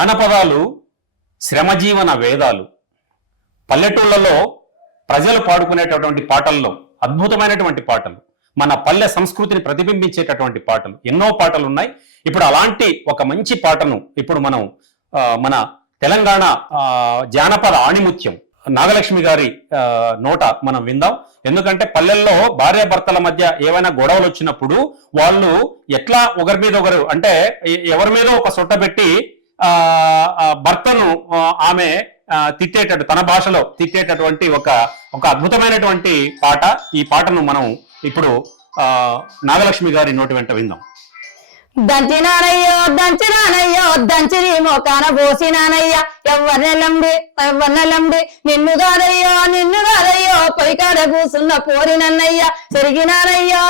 జానపదాలు శ్రమజీవన వేదాలు. పల్లెటూళ్ళలో ప్రజలు పాడుకునేటటువంటి పాటల్లో అద్భుతమైనటువంటి పాటలు, మన పల్లె సంస్కృతిని ప్రతిబింబించేటటువంటి పాటలు, ఎన్నో పాటలు ఉన్నాయి. ఇప్పుడు అలాంటి ఒక మంచి పాటను ఇప్పుడు మనం మన తెలంగాణ జానపద ఆణిముత్యం నాగలక్ష్మి గారి నోట మనం విందాం. ఎందుకంటే పల్లెల్లో భార్యాభర్తల మధ్య ఏవైనా గొడవలు వచ్చినప్పుడు వాళ్ళు ఎట్లా ఒకరి మీద ఒకరు అంటే ఎవరి మీద ఒక సొట్ట పెట్టి భర్తను ఆమె తిట్టేటట్టు తన భాషలో తిట్టేటటువంటి ఒక అద్భుతమైనటువంటి పాట. ఈ పాటను మనం ఇప్పుడు నాగలక్ష్మి గారి నోటి వెంట విందాం. దంచినానయ్యో దంచినానయ్యో దంచిని మోకాన పోసినానయ్యా ఎవ్వన్నెలండి నిన్ను కాదయ్యో పొయ్యికాడ కూసున్న పోరినన్నయ్యా చెరిగినానయ్యో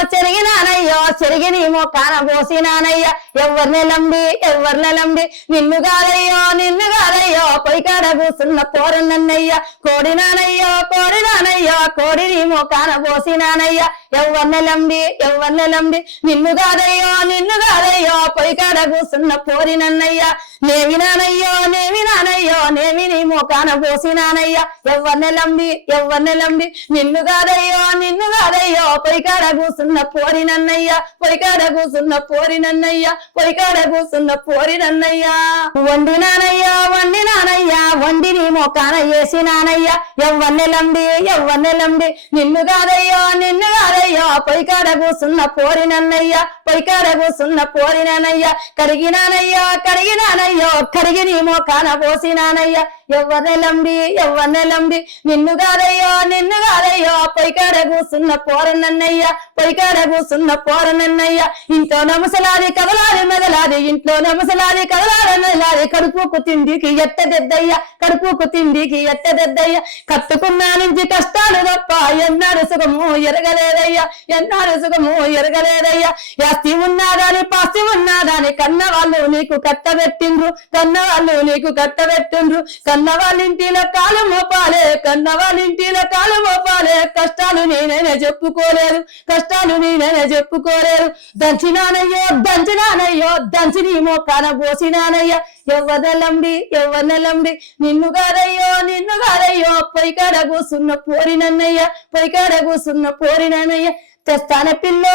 చెరిగిని మోకాన పోసినానయ్యా ఎవ్వరినెలండి నిన్ను కాదయ్యో పొయ్యికాడ కూసున్న పోరినన్నయ్యా కోడినానయ్యో కోడిని మోకాన పోసినానయ్యా ఎవ్వరినెలండి నిన్ను కాదయ్యో పొయ్యికాడ కూసున్న పోరినన్నయ్యా నేవినానయ్యో నేవిని మోకాన పోసినానయ్యా ఎవ్వరినెలండి నిన్ను కాదయ్యో పొయ్యికాడ కూసున్న పోరినన్నయ్యా పొయ్యికాడ కూసున్న పోరినన్నయ్యా వండినానయ్యా వండిని మోకాన వేసినానయ్యా ఎవ్వరినెలండి నిన్ను కాదయ్యో పొయ్యికాడ కూసున్న పోరినన్నయ్యా పోరినన్నయ్యా కడిగినానయ్యో కడిగిని మోకాన పోసినానయ్యా ఎవ్వరినెలండి నిన్ను కాదయ్యో పొయ్యికాడ కూసున్న పోరనన్నయ్యా ఇంట్లో నమసలాది కదలాది మెదలాది ఇంట్లో నమసలాది కదలాది మెదలాది కడుపుకు తిండికి ఎట్టదెద్దయ్యా కట్టుకున్నా నుంచి కష్టాలు తప్ప ఎన్నాడు సుఖము ఎరగలేదయ్యా ఆస్తి ఉన్నాగాని పాస్తి ఉన్నాగాని కన్న వాళ్ళు నీకు కట్టబెట్టిండ్రు కన్న వాళ్ళ ఇంటిలో కాలు మోపాలే కష్టాలు నేనైనా చెప్పుకోలేదు దంచినానయ్యో దంచిని మోకాన పోసినానయ్యా ఎవ్వరినెలండి నిన్ను కాదయ్యో పొయ్యికాడ కూసున్న పోరినన్నయ్యా తెస్తాన పిల్లో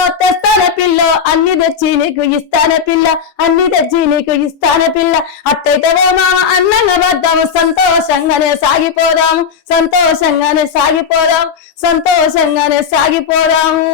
అన్ని తెచ్చి నీకు ఇస్తాన పిల్ల అట్టయితేవో మామ అన్నంగా వద్దాము సంతోషంగానే సాగిపోదాము